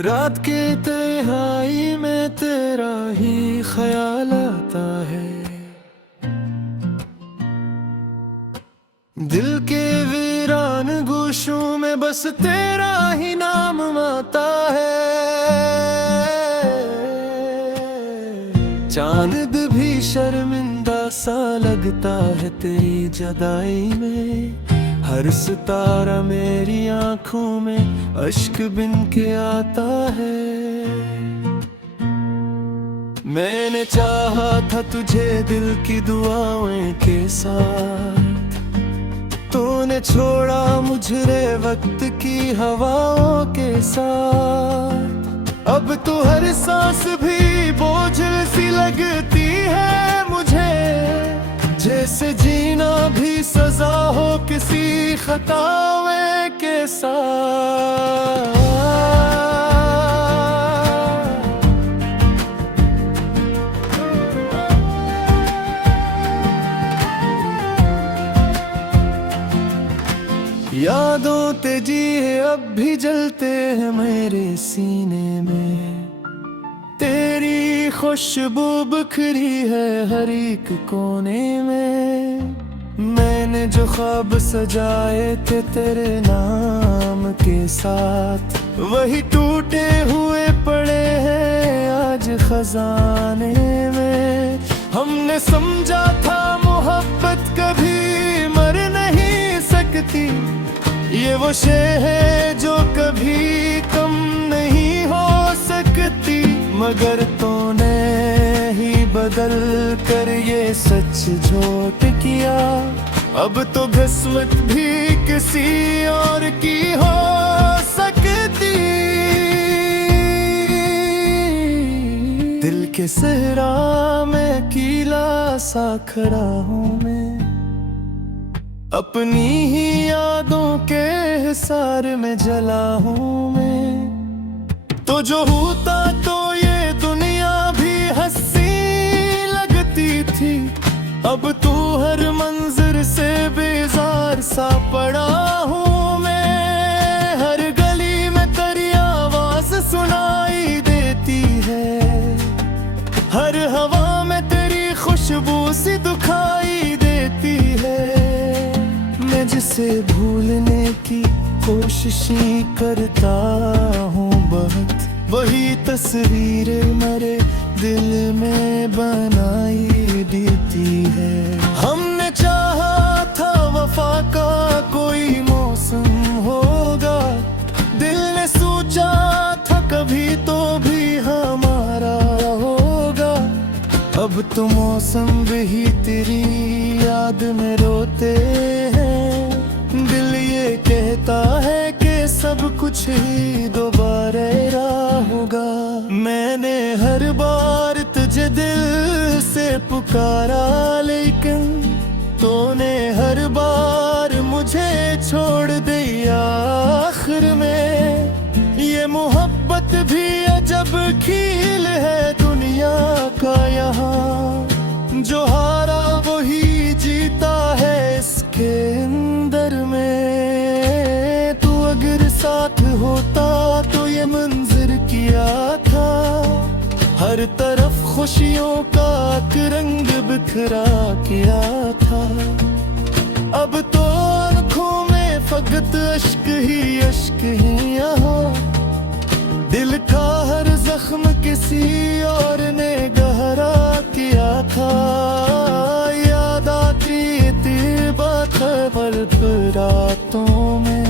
रात के तन्हाई में तेरा ही ख्याल आता है। दिल के वीरान गोशों में बस तेरा ही नाम आता है। चांद भी शर्मिंदा सा लगता है तेरी जुदाई में। हर सितारा मेरी आंखों में अश्क बिन के आता है। मैंने चाहा था तुझे दिल की दुआओं के साथ, तूने छोड़ा मुझे वक्त की हवाओं के साथ। अब तो हर सांस भी बोझल सी लगती है मुझे, जैसे जीना भी सजा हो किसी खतावे के साथ। यादों ते जिए अब भी जलते हैं मेरे सीने में। तेरी खुशबू बिखरी है हर एक कोने में। मैंने जो ख्वाब सजाए थे तेरे नाम के साथ, वही टूटे हुए पड़े हैं आज खजाने में। हमने समझा था मोहब्बत कभी मर नहीं सकती, ये वो शे है जो कभी कम नहीं हो सकती। मगर तूने ही बदल कर ये सच झूठ किया। अब तो किस्मत भी किसी और की हो सकती। दिल के सहरा में कीला सा खड़ा हूँ मैं, अपनी ही यादों के हिसार में जला हूँ मैं। तो जो होता तो ये दुनिया भी हंसी लगती थी। अब तू हर मंजर से बेजार सा पड़ा हूँ मैं। हर गली में तेरी आवाज सुनाई देती है, हर हवा में तेरी खुशबू सी दुखाई देती है। मैं जिसे भूलने की कोशिशें करता हूँ बहुत, वही तस्वीरें मेरे दिल में बनाई देती है। हमने चाहा था वफा का कोई मौसम होगा, दिल ने सोचा था कभी तो भी हमारा होगा। अब तो मौसम भी तेरी याद में रोते हैं। दिल ये कहता है कि सब कुछ ही दोबारा होगा। मैंने हर बार तुझे दिल से पुकारा, लेकिन तूने हर बार मुझे छोड़ दिया आखिर में। ये मोहब्बत भी अजब खेल है दुनिया का यहाँ, जो हारा वही जीता है इसके अंदर में। तू अगर साथ होता तो ये मंजर किया था, हर तरफ खुशियों का रंग बिखरा किया था। अब तो आँखों में फकत अश्क ही अश्क ही यहाँ, दिल का हर जख्म किसी और ने गहरा किया था। याद आती थी बात पल रातों में,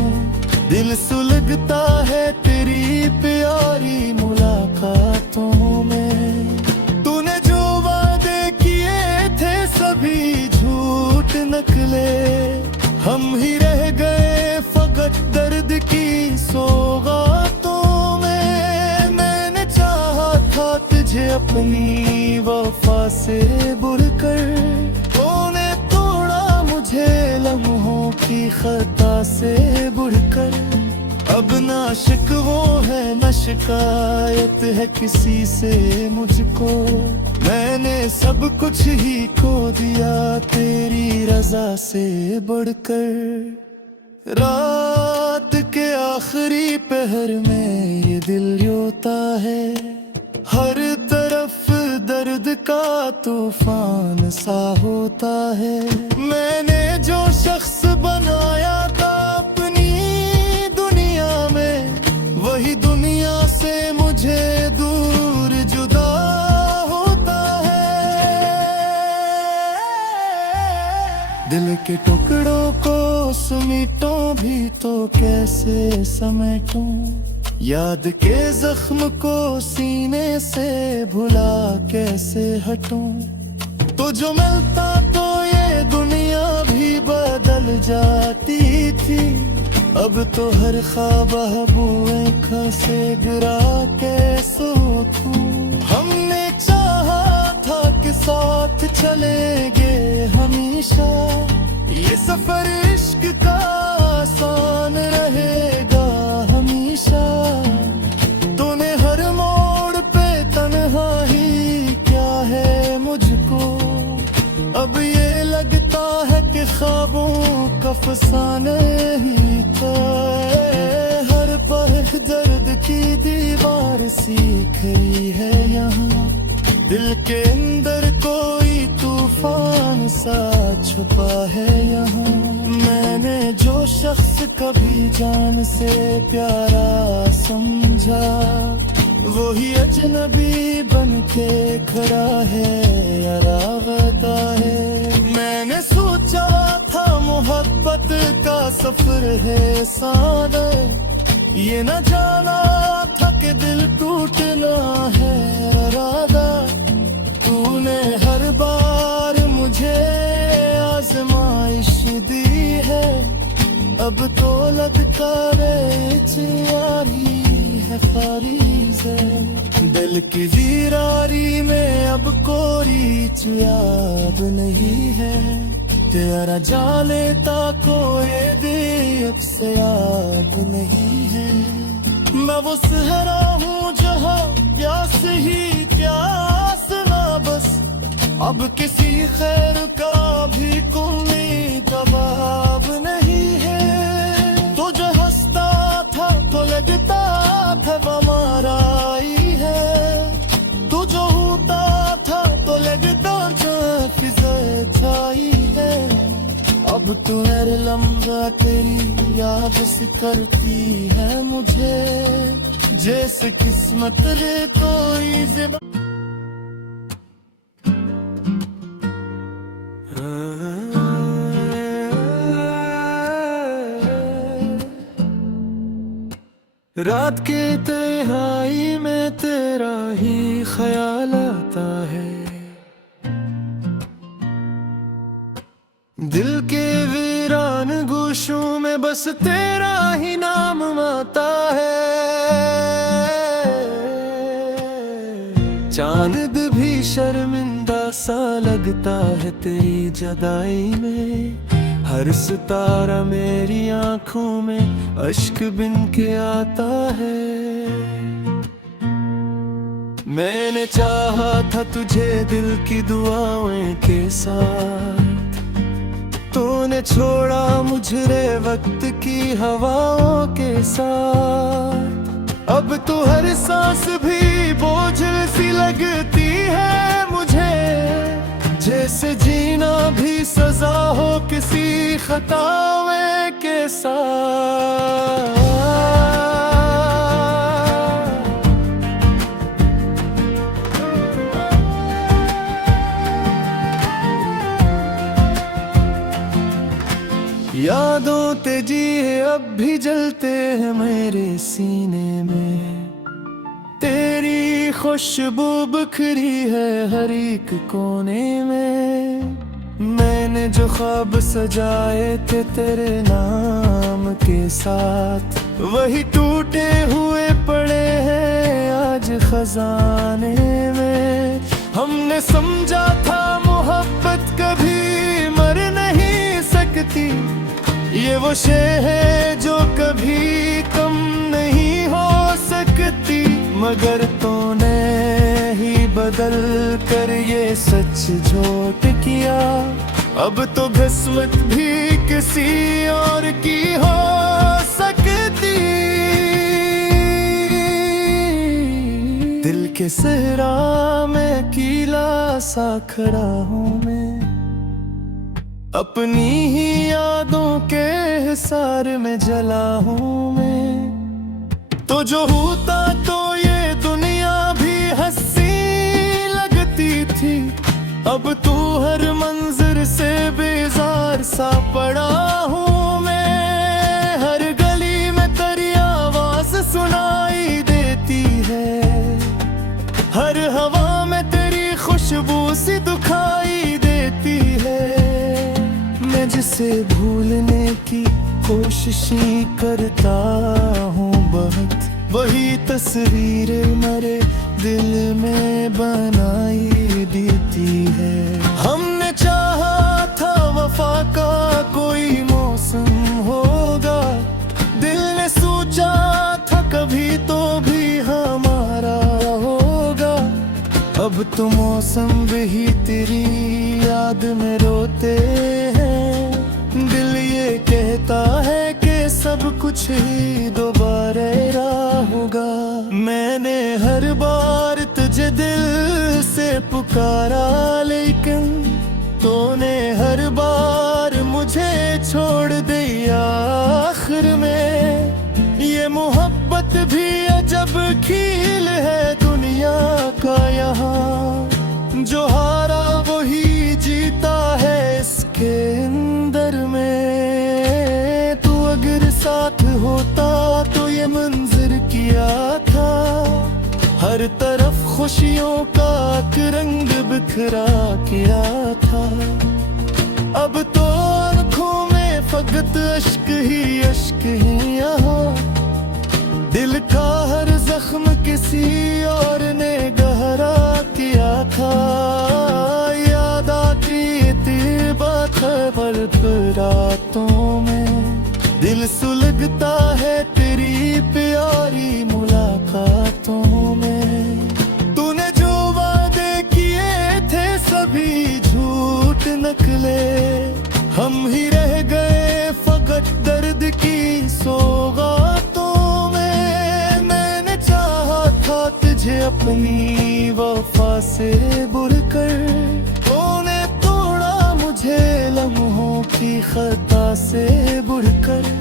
दिल सुलगता है तेरी प्यारी मुलाकातों में। तूने जो वादे किए थे सभी झूठ निकले, हम ही रह गए फकत दर्द की सौगातों में। मैंने चाहा था तुझे अपनी वफा से बुड़कर, तूने तोड़ा मुझे लम्हों की खता से बुड़कर। अब ना शिकवो है न शिकायत है किसी से मुझको, मैंने सब कुछ ही खो दिया तेरी रजा से बढ़कर। रात के आखिरी पहर में ये दिल रोता है, हर तरफ दर्द का तूफान सा होता है। मैंने जो शख्स बनाया था अपनी दुनिया में, वही दुनिया से मुझे दूर जुदा होता है। दिल के टुकड़ों को समेटूं भी तो कैसे समेटूं, याद के जख्म को सीने से भुला कैसे हटूं। तो जो मिलता तो ये दुनिया भी बदल जाती थी, अब तो हर ख्वाब बूए खसे गिरा कैसे उठूं। हमने चाहा था कि साथ चलेंगे हमेशा, ये सफर इश्क का आसान रहेगा हमेशा। तूने हर मोड़ पे तन्हा ही क्या है मुझको, अब ये लगता है कि ख्वाबों का फसाना ही था। हर पल दर्द की दीवार सी खड़ी है यहाँ, दिल के अंदर कोई तूफान सा छुपा है यहाँ। मैंने जो शख्स कभी जान से प्यारा समझा, वही अजनबी बन के खड़ा है या रावता है। मैंने सोचा था मोहब्बत का सफर है सादा, ये न जाना था कि दिल टूटना है इरादा। तूने हर बार मुझे आजमाइश दी है, अब तो लगता बेचारी है खारिज है। दिल की वीरारी में अब कोई याद नहीं है, तेरा जा लेता कोई दी अब से याद नहीं है। मैं वो सहरा हूँ जहाँ प्यास ही प्यास ना बस, अब किसी खैर का भी कोई जवाब नहीं है। तो जो हंसता था तो लगता था हमारा ही है, तू जो होता था तो लगता जाई है। अब तू हर लम्हा तेरी याद से करती है मुझे, जैसे किस्मत रे कोई ज़िबा। रात के तन्हाई में तेरा ही ख्याल आता है, दिल के वीरान गोशों में बस तेरा ही नाम आता है। चांद भी शर्मिंदा सा लगता है तेरी जुदाई में, हर सितारा मेरी आंखों में अश्क बिन के आता है। मैंने चाहा था तुझे दिल की दुआओं के साथ, तूने छोड़ा मुझे वक्त की हवाओं के साथ। अब तो हर सांस भी बोझिल सी लगती है मुझे, जैसे जीना भी सजा हो किसी खतावे के साथ। यादों ते जी अब भी जलते हैं मेरे सीने में, तेरी खुशबू बिखरी है हर एक कोने में। मैंने जो ख्वाब सजाए थे तेरे नाम के साथ, वही टूटे हुए पड़े हैं आज खजाने में। हमने समझा था मोहब्बत कभी मर नहीं सकती, ये वो शे है जो कभी कम नहीं हो सकती। मगर तूने ही बदल कर ये सच झूठ किया, अब तो किस्मत भी किसी और की हो सकती। के सहरा में कीला सा खड़ा हूँ मैं, अपनी ही यादों के हिसार में जला हूँ मैं। तो जो होता तो ये दुनिया भी हंसी लगती थी, अब तू हर मंजर से बेजार सा पड़ा हूँ मैं। हर गली में तेरी आवाज सुनाई देती है, हर हवा में तेरी खुशबू सी दिखाई देती है। मैं जिसे भूलने की कोशिशें करता हूँ बहुत, वही तस्वीर मेरे दिल में बनाई देती है। हमने चाहा था वफा का कोई मौसम होगा, दिल ने सोचा था कभी तो भी हमारा होगा। अब तो मौसम भी तेरी याद में रोते हैं, दिल ये कहता है कि सब कुछ ही दोबारा होगा। मैंने हर बार तुझे दिल से पुकारा, लेकिन तूने हर बार मुझे छोड़ दिया आखिर में। ये मोहब्बत भी अजब खेल है दुनिया का यहाँ, जो हारा वही जीता है इसके अंदर में। तू अगर साथ होता तो ये मंजर किया था, हर तरफ खुशियों का रंग बिखरा किया था। अब तो आँखों में फकत अश्क ही अश्क है यहाँ, दिल का हर जख्म किसी और ने गहरा किया था। याद आती तेरी बात पल रातों में, दिल सुलगता है तेरी प्यारी मुलाकातों में। तूने जो वादे किए थे सभी झूठ निकले, हम ही रह गए फकत दर्द की सौगातों में। मैंने चाहा था तुझे अपनी वफा से बुड़कर, तूने तोड़ा मुझे लम्हों की खता से बुड़कर।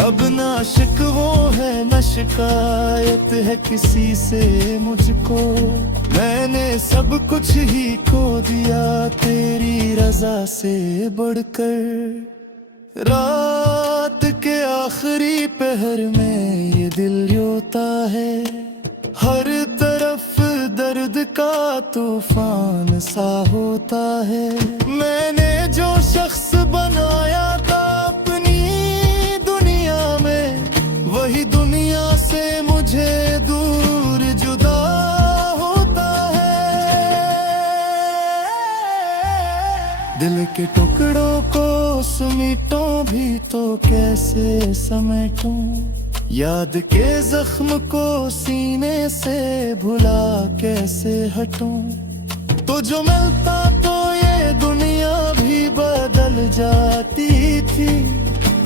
अब ना शिकवो है न शिकायत है किसी से मुझको, मैंने सब कुछ ही खो दिया तेरी रजा से बढ़कर। रात के आखिरी पहर में ये दिल रोता है, हर तरफ दर्द का तूफान सा होता है। मैंने जो शख्स बनाया था अपनी दुनिया में, वही दुनिया से मुझे दूर जुदा होता है। दिल के टुकड़ों को समेटूं भी तो कैसे समेटूं, याद के जख्म को सीने से भुला कैसे हटूं। तो जो मिलता तो ये दुनिया भी बदल जाती थी,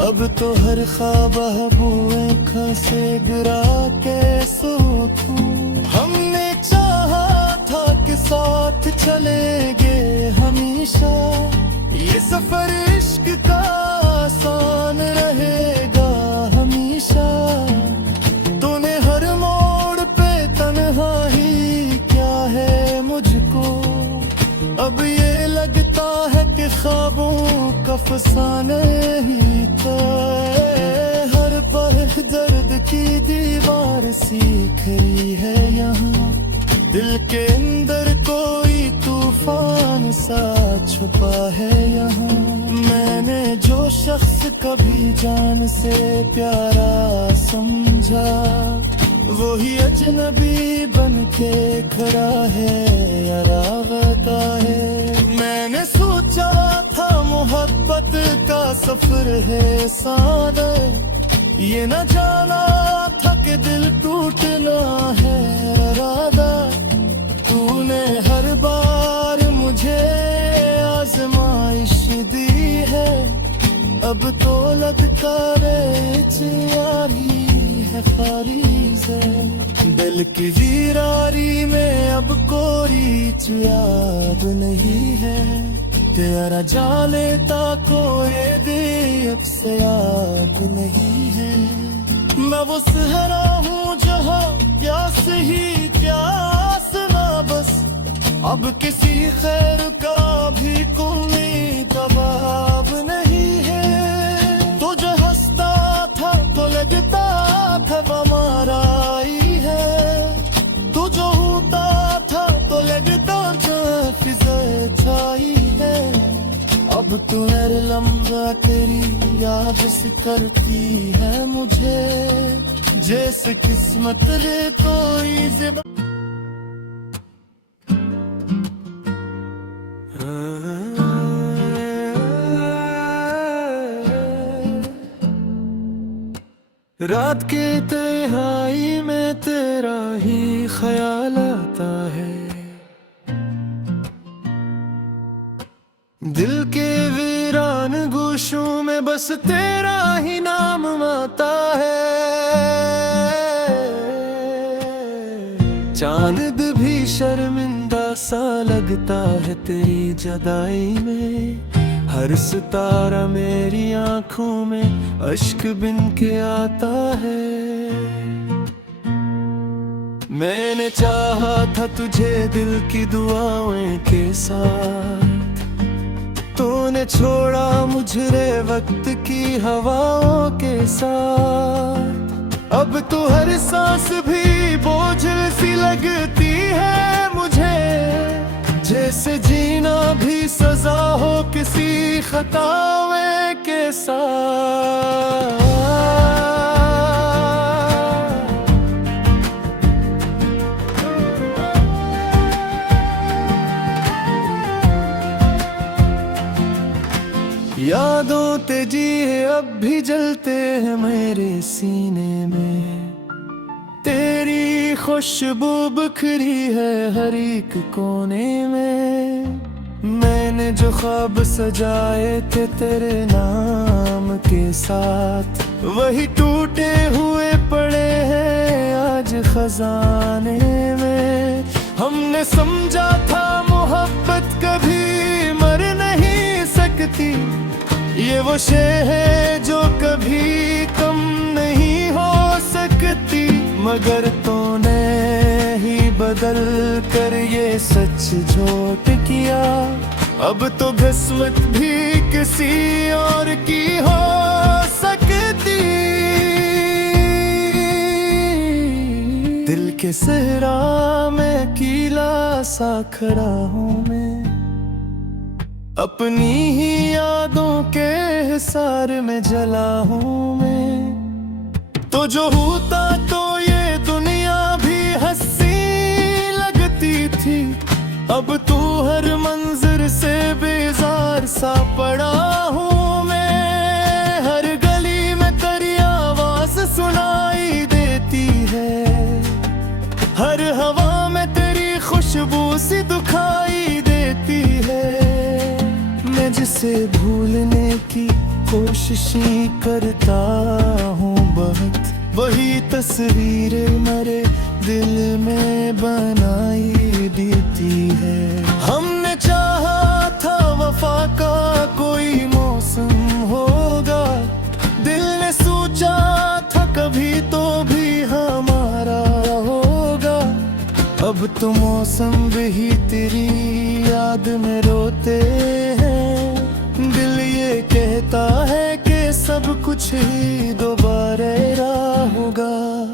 अब तो हर ख्वाब हबुए खसे गिरा कैसे उठूं। हमने चाहा था कि साथ चलेंगे हमेशा, ये सफर इश्क का आसान रहेगा हमेशा। तूने हर मोड़ पे तन्हा ही क्या है मुझको, अब ये लगता है कि ख्वाबों का फसाना ही था। हर पल दर्द की दीवार सी खड़ी है यहाँ, दिल के अंदर कोई तूफान सा छुपा है यहाँ। मैंने जो शख्स कभी जान से प्यारा समझा, वही अजनबी बन के खड़ा है या रागता है। मैंने सोचा था मोहब्बत का सफर है सादा, ये न जाना था कि दिल टूटना है इरादा। तूने हर बार मुझे आजमाइश दी है, अब तो लगता रे यारी है फारीज़ है। दिल की वीरारी में अब कोई याद नहीं है, तेरा जा लेता कोई दे अब से याद नहीं है। मैं वो सहरा हूँ जहाँ प्यास ही प्यास ना बस, अब किसी खैर का भी कोई दबाव नहीं है। तो जो हंसता था तो लगता था हमारा ही है, तू जो होता था तो लगता था फिजा छाई है। अब तू हर लम्हा तेरी याद से करती है मुझे, जैसे किस्मत रे कोई ज़िबा। रात के तन्हाई में तेरा ही ख्याल आता है, दिल के वीरान गोशों में बस तेरा ही नाम आता है। चांद भी शर्मिंदा सा लगता है तेरी जुदाई में, हर सितारा मेरी आंखों में अश्क बिन के आता है। मैंने चाहा था तुझे दिल की दुआओं के साथ, तूने छोड़ा मुझे वक्त की हवाओं के साथ। अब तो हर सांस भी बोझिल सी लगती है मुझे, जैसे जीना भी सजा हो किसी खतावे के साथ। यादों ते जी अब भी जलते हैं मेरे सीने में, तेरी खुशबू बिखरी है हर एक कोने में। मैंने जो ख्वाब सजाए थे तेरे नाम के साथ, वही टूटे हुए पड़े हैं आज खजाने में। हमने समझा था मोहब्बत कभी मर नहीं सकती, ये वो शे है जो कभी कम नहीं हो सकती। मगर तूने ही बदल कर ये सच झूठ किया, अब तो किस्मत भी किसी और की हो सकती। दिल के सहरा में कीला सा खड़ा हूँ मैं, अपनी ही यादों के हिसार में जला हूँ मैं। तो जो होता तो ये दुनिया भी हंसी लगती थी, अब तू हर मंजर से बेजार सा पड़ा हूँ मैं। हर गली में तेरी आवाज सुनाई देती है, हर हवा में तेरी खुशबू सी दुखाई देती है। मैं जिसे भूलने की कोशिशें करता हूँ बहुत, वही तस्वीर मेरे दिल में बनाई देती है। हमने चाहा था वफा का कोई मौसम होगा, दिल ने सोचा था कभी तो भी हमारा होगा। अब तो मौसम भी तेरी याद में रोते हैं, दिल ये कहता है कि सब कुछ ही दोबारा होगा।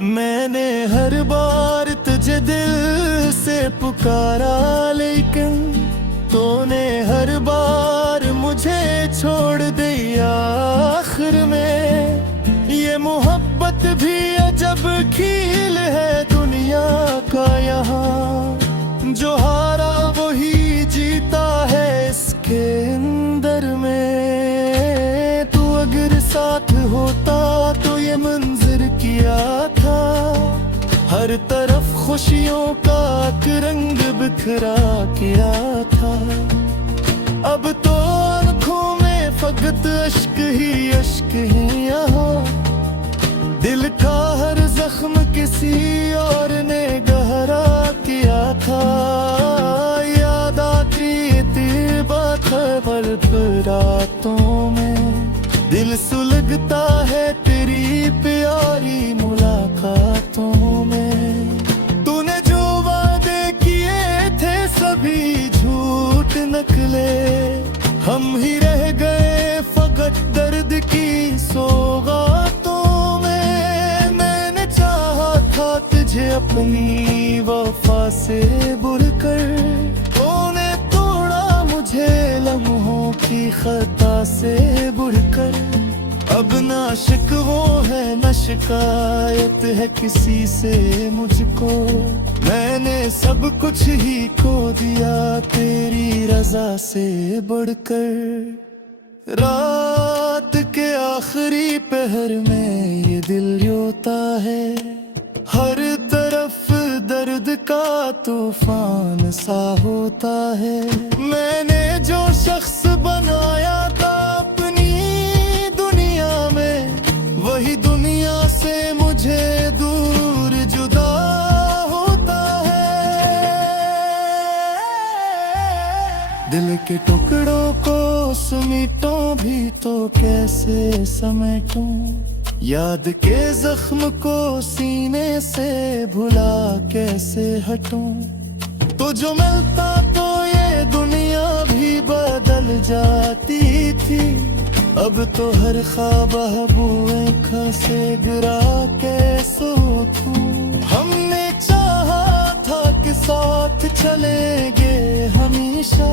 मैंने हर बार तुझे दिल से पुकारा, लेकिन तूने हर बार मुझे छोड़ दिया आखिर में। ये मोहब्बत भी अजब खेल है दुनिया का यहाँ, जो हारा वही जीता है इसके अंदर में। तू अगर साथ होता तो ये मंजर किया था, हर तरफ खुशियों का रंग बिखरा किया था। अब तो आंखों में फकत अश्क ही अश्क है यहाँ, दिल का हर जख्म किसी और ने सिर्फ रातों में। दिल सुलगता है तेरी प्यारी मुलाकातों में। तूने जो वादे किए थे सभी झूठ निकले, हम ही रह गए फकत दर्द की सौगातों में। मैंने चाहा था तुझे अपनी वफा से बुड़कर, तूने तोड़ा मुझे लम्हों की खता से बुड़कर। अब ना शिकवो है न शिकायत है किसी से मुझको, मैंने सब कुछ ही खो दिया तेरी रजा से बढ़कर। रात के आखिरी पहर में ये दिल रोता है, हर तरफ दर्द का तूफान सा होता है। मैंने जो शख्स बनाया था अपनी दुनिया में, वही दुनिया से मुझे दूर जुदा होता है। दिल के टुकड़ों को समेटूं भी तो कैसे समेटूं, याद के जख्म को सीने से भुला कैसे हटूं। तो जो मिलता तो ये दुनिया भी बदल जाती थी, अब तो हर ख्वाब आँखों से गिरा कैसे उठूं। हमने चाहा था कि साथ चलेंगे हमेशा,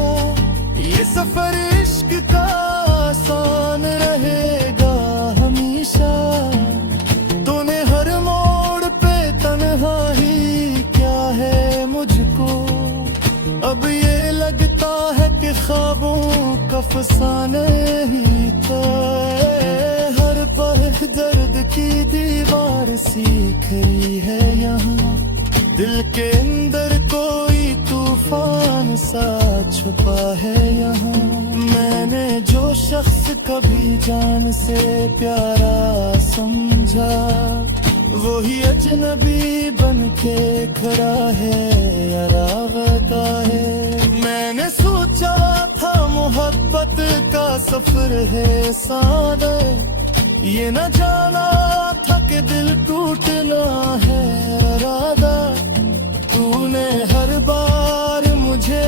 ये सफर इश्क का आसान रहेगा हमेशा। तूने हर मोड़ पे तन्हा ही क्या है मुझको, अब ये लगता है कि ख्वाबों का फसाना ही था। हर पल दर्द की दीवार सीख रही है यहाँ, दिल के अंदर कोई तूफान सा छुपा है यहाँ। मैंने जो शख्स कभी जान से प्यारा समझा, वही अजनबी बन के खड़ा है या रागता है। मैंने सोचा था मोहब्बत का सफर है सादा, ये न जाना था कि दिल टूटना है इरादा। तूने हर बार मुझे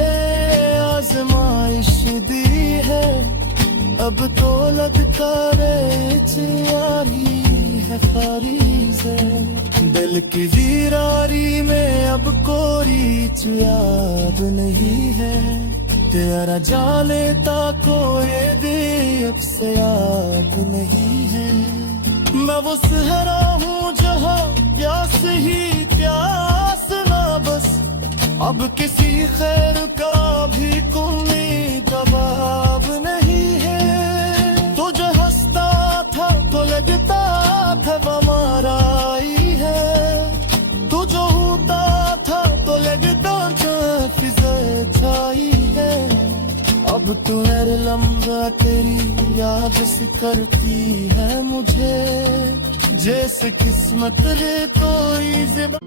आजमाइश दी है, अब तो लगता बेचारी है फारीज है। दिल की वीरारी में अब कोई याद नहीं है, तेरा जा लेता कोई दे अब से याद नहीं है। मैं वो सहरा हूँ जहाँ प्यास ही प्यास ना बस, अब किसी खैर का भी कोई जवाब नहीं है। तो जो हंसता था तो लगता था हमारा ही है, तू जो होता था तो लगता छाई है। अब तू हर लम्हा तेरी याद से करती है मुझे, जैसे किस्मत रे कोई ज़िम्मा।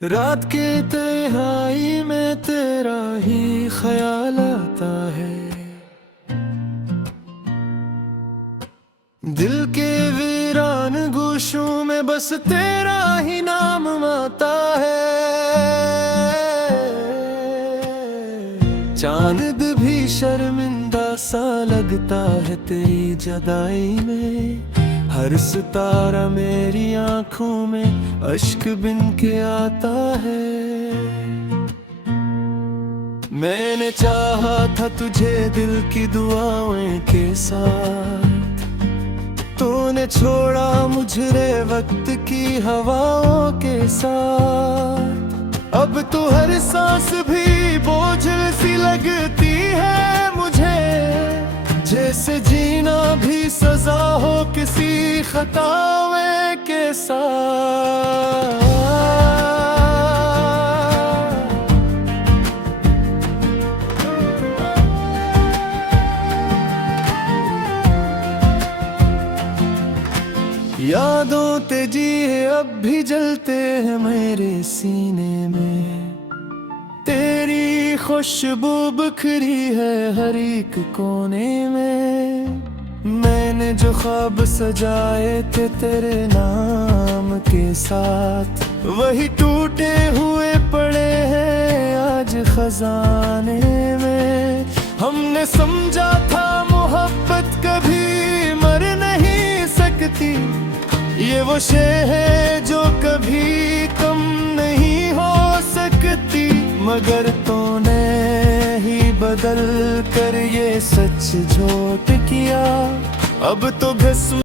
रात के तन्हाई में तेरा ही ख्याल आता है, दिल के वीरान गोशों में बस तेरा ही नाम आता है। चांद भी शर्मिंदा सा लगता है तेरी जुदाई में, हर सितारा मेरी आंखों में अश्क बिन के आता है। मैंने चाहा था तुझे दिल की दुआओं के साथ, तूने छोड़ा मुझे वक्त की हवाओं के साथ। अब तो हर सांस भी बोझ सी लगती है मुझे, जैसे जीना भी सजा हो किसी खतावे के साथ। यादों ते जिए अब भी जलते हैं मेरे सीने में। तेरी खुशबू बिखरी है हर एक कोने में। मैंने जो ख्वाब सजाए थे तेरे नाम के साथ, वही टूटे हुए पड़े हैं आज खजाने में। हमने समझा था मोहब्बत कभी मर नहीं सकती, ये वो शय है जो कभी कम नहीं हो सकती। मगर तूने ही बदल कर ये सच झूठ किया, अब तो भस्म